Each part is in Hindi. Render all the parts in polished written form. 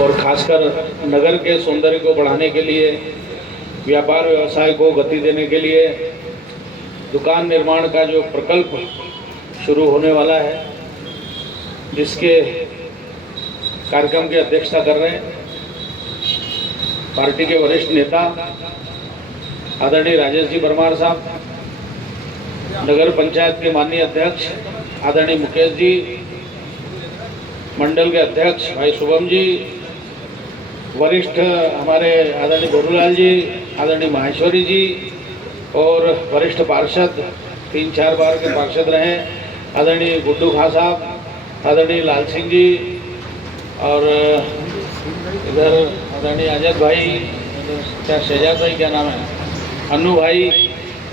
और खासकर नगर के सौंदर्य को बढ़ाने के लिए, व्यापार व्यवसाय को गति देने के लिए दुकान निर्माण का जो प्रकल्प शुरू होने वाला है, जिसके कार्यक्रम की अध्यक्षता कर रहे हैं पार्टी के वरिष्ठ नेता आदरणीय राजेश जी परमार साहब, नगर पंचायत के माननीय अध्यक्ष आदरणीय मुकेश जी, मंडल के अध्यक्ष भाई शुभम जी, वरिष्ठ हमारे आदरणीय गोरूलाल जी, आदरणीय माहेश्वरी जी और वरिष्ठ पार्षद 3-4 बार के पार्षद रहे आदरणीय गुड्डू खां साहब, आदरणीय लाल सिंह जी और इधर आदरणीय अजय भाई, क्या शहजाद भाई क्या नाम है, अनु भाई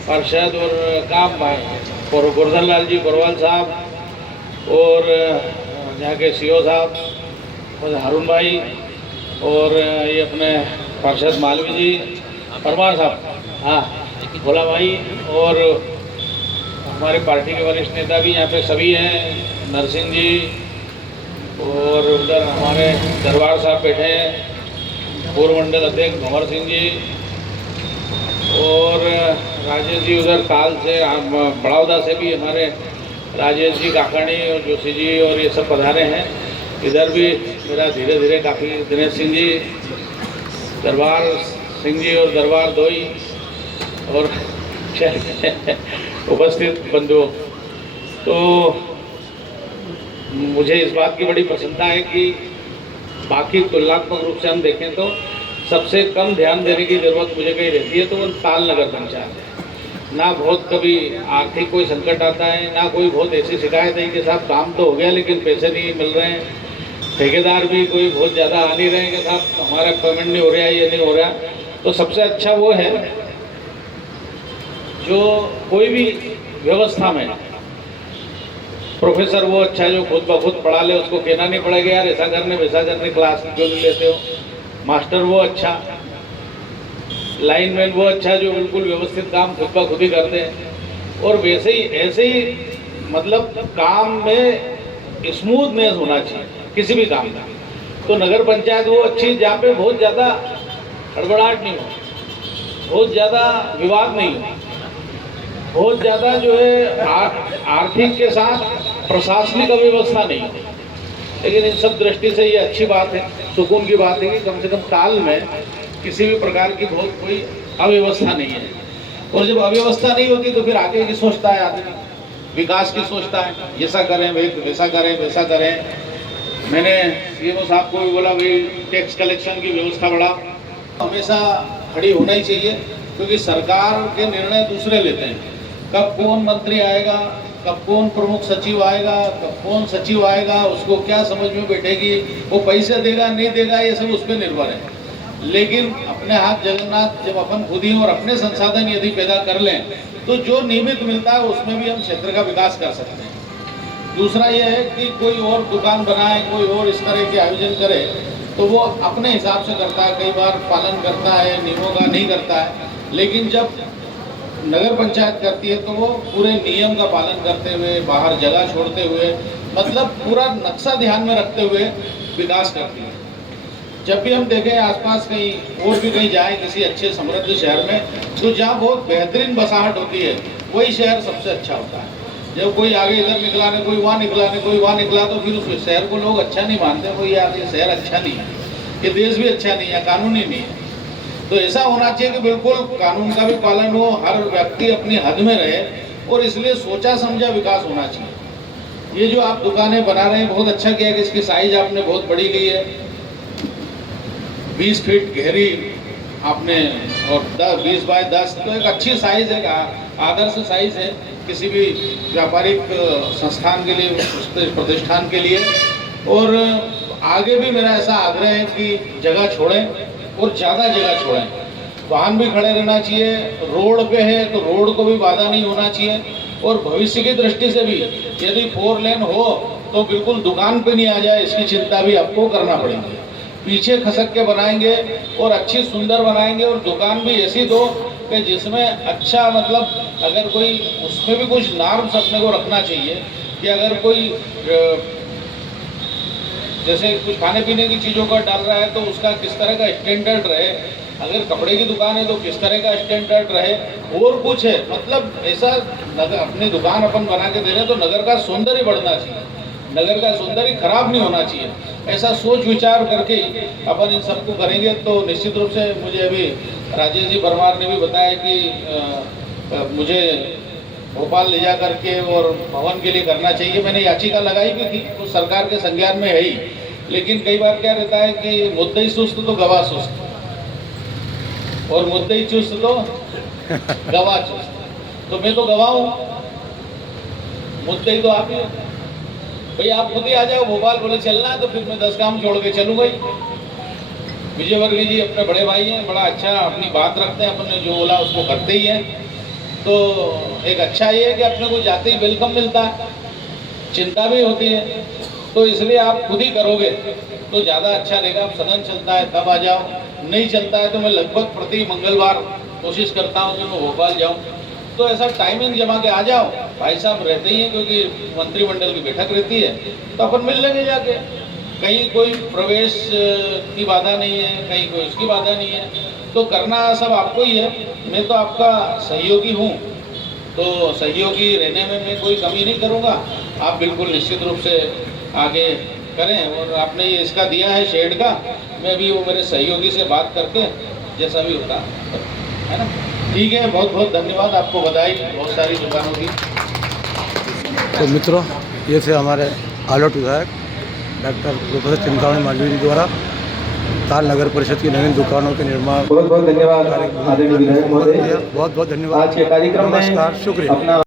पार्षद और काम भाई और गोवर्धन लाल जी बरवाल साहब और यहाँ के सीओ साहब और हारून भाई और ये अपने पार्षद मालवी जी परमार साहब, हाँ भोला भाई और हमारे पार्टी के वरिष्ठ नेता भी यहाँ पे सभी हैं, नरसिंह जी और उधर हमारे दरबार साहब बैठे हैं, पूर्व मंडल अध्यक्ष भंवर सिंह जी और राजेश जी उधर ताल से, बड़ौदा से भी हमारे राजेश जी काकणी और जोशी जी और ये सब पधारे हैं। इधर भी मेरा धीरे धीरे काफ़ी दिनेश सिंह जी, दरबार सिंह जी और दरबार दोई और उपस्थित बंधुओं, तो मुझे इस बात की बड़ी प्रसन्नता है कि बाकी तुलनात्मक रूप से हम देखें तो सबसे कम ध्यान देने की ज़रूरत मुझे कहीं रहती है तो वो ताल नगर पंचायत है। ना बहुत कभी आर्थिक कोई संकट आता है, ना कोई बहुत ऐसी शिकायत है कि साहब काम तो हो गया लेकिन पैसे नहीं मिल रहे हैं, ठेकेदार भी कोई बहुत ज़्यादा आ नहीं रहे हैं कि साहब हमारा पेमेंट नहीं हो रहा है, ये नहीं हो रहा। तो सबसे अच्छा वो है जो कोई भी व्यवस्था में प्रोफेसर वो अच्छा जो खुद ब खुद पढ़ा ले, उसको कहना नहीं पड़ेगा यार ऐसा करने वैसा करने, क्लास क्यों नहीं लेते हो। मास्टर वो अच्छा, लाइनमैन वो अच्छा जो बिल्कुल व्यवस्थित काम खुद ब खुद ही करते हैं। और वैसे ही ऐसे ही मतलब काम में स्मूथनेस होना चाहिए किसी भी काम का। तो नगर पंचायत वो अच्छी जहाँ पे बहुत ज़्यादा हड़बड़ाहट नहीं हो, बहुत ज़्यादा विवाद नहीं हो, बहुत ज़्यादा जो है आर्थिक के साथ प्रशासनिक अव्यवस्था नहीं हो। लेकिन इन सब दृष्टि से ये अच्छी बात है, सुकून की बात है कि कम से कम ताल में किसी भी प्रकार की बहुत कोई अव्यवस्था नहीं है। और जब अव्यवस्था नहीं होती तो फिर आगे की सोचता है आदमी, विकास की सोचता है, ऐसा करें वैसा करें वैसा करें। मैंने सीएमओ साहब को भी बोला भाई टैक्स कलेक्शन की व्यवस्था बढ़ा, हमेशा खड़ी होना ही चाहिए क्योंकि सरकार के निर्णय दूसरे लेते हैं। कब कौन मंत्री आएगा, कब कौन प्रमुख सचिव आएगा, कब कौन सचिव आएगा, उसको क्या समझ में बैठेगी, वो पैसे देगा नहीं देगा, ये सब उस पर निर्भर है। लेकिन अपने हाथ जगन्नाथ जब अपन खुद ही और अपने संसाधन यदि पैदा कर लें तो जो नियमित मिलता है उसमें भी हम क्षेत्र का विकास कर सकते हैं। दूसरा यह है कि कोई और दुकान बनाए, कोई और इस तरह के आयोजन करे तो वो अपने हिसाब से करता है, कई बार पालन करता है, नियमों का नहीं करता है। लेकिन जब नगर पंचायत करती है तो वो पूरे नियम का पालन करते हुए, बाहर जगह छोड़ते हुए, मतलब पूरा नक्शा ध्यान में रखते हुए विकास करती है। जब भी हम देखें आसपास कहीं और भी कहीं जाए किसी अच्छे समृद्ध शहर में, तो जहाँ बहुत बेहतरीन बसाहट होती है वही शहर सबसे अच्छा होता है। जब कोई आगे इधर निकला नहीं, कोई वहाँ निकला नहीं, कोई वहाँ निकला, तो फिर उस शहर को लोग अच्छा नहीं मानते, कोई यार ये शहर अच्छा नहीं है, ये देश भी अच्छा नहीं है, कानूनी नहीं है। तो ऐसा होना चाहिए कि बिल्कुल कानून का भी पालन हो, हर व्यक्ति अपनी हद में रहे और इसलिए सोचा समझा विकास होना चाहिए। ये जो आप दुकानें बना रहे हैं बहुत अच्छा किया कि इसकी साइज आपने बहुत बड़ी ली है, 20 फीट गहरी आपने और 20 बाय 10, तो एक अच्छी साइज है, आदर्श साइज है किसी भी व्यापारिक संस्थान के लिए, प्रतिष्ठान के लिए। और आगे भी मेरा ऐसा आग्रह है कि जगह छोड़ें और ज़्यादा जगह छोड़ें, वाहन भी खड़े रहना चाहिए, रोड पे है तो रोड को भी बाधा नहीं होना चाहिए। और भविष्य की दृष्टि से भी यदि 4 लेन हो तो बिल्कुल दुकान पे नहीं आ जाए, इसकी चिंता भी आपको करना पड़ेगी। पीछे खसक के बनाएंगे और अच्छी सुंदर बनाएंगे और दुकान भी ऐसी दो कि जिसमें अच्छा, मतलब अगर कोई उसमें भी कुछ नॉर्म्स अपने को रखना चाहिए कि अगर कोई जैसे कुछ खाने पीने की चीज़ों का डाल रहा है तो उसका किस तरह का स्टैंडर्ड रहे, अगर कपड़े की दुकान है तो किस तरह का स्टैंडर्ड रहे, और कुछ है मतलब ऐसा नगर अपनी दुकान अपन बना के दे रहे हैं तो नगर का सौंदर्य बढ़ना चाहिए, नगर का सौंदर्य खराब नहीं होना चाहिए। ऐसा सोच विचार करके अपन इन सबको करेंगे तो निश्चित रूप से मुझे अभी राजेश जी परमार ने भी बताया कि मुझे भोपाल ले जा करके और भवन के लिए करना चाहिए। मैंने याचिका लगाई भी थी, तो सरकार के संज्ञान में है ही, लेकिन कई बार क्या रहता है कि मुद्दई सुस्त तो गवाह सुस्त, और मुद्दई चुस्त तो गवाह चुस्त। तो मैं तो गवाह हूँ, मुद्दई तो आप ही हो। भाई आप खुद ही आ जाओ भोपाल, बोले चलना है तो फिर मैं 10 काम छोड़ के चलूँगा ही। विजयवर्गीय जी अपने बड़े भाई हैं, बड़ा अच्छा अपनी बात रखते हैं, अपन ने जो बोला उसको करते ही हैं। तो एक अच्छा ये है कि अपने को जाते ही वेलकम मिलता है, चिंता भी होती है, तो इसलिए आप खुद ही करोगे तो ज़्यादा अच्छा रहेगा। अब सदन चलता है तब आ जाओ, नहीं चलता है तो मैं लगभग प्रति मंगलवार कोशिश करता हूँ कि मैं भोपाल जाऊँ। तो ऐसा टाइमिंग जमा के आ जाओ, भाई साहब रहते ही हैं क्योंकि मंत्रिमंडल की बैठक रहती है, तो अपन मिल लेंगे जाके। कहीं कोई प्रवेश की बाधा नहीं है, कहीं कोई उसकी बाधा नहीं है, तो करना सब आपको ही है। मैं तो आपका सहयोगी हूँ, तो सहयोगी रहने में मैं कोई कमी नहीं करूँगा। आप बिल्कुल निश्चित रूप से आगे करें, और आपने ये इसका दिया है शेड का, मैं भी वो मेरे सहयोगी से बात करके जैसा भी होता है ना। ठीक है, बहुत बहुत धन्यवाद, आपको बधाई बहुत सारी दुकानों की। तो मित्रों, ये थे हमारे आलोट विधायक डॉक्टर प्रोफेसर चिंतामणि मालवीय जी द्वारा ताल नगर परिषद की नवीन दुकानों के निर्माण। बहुत बहुत धन्यवाद आदरणीय विधायक महोदय, बहुत बहुत धन्यवाद। आज के कार्यक्रम में नमस्कार, शुक्रिया। अपना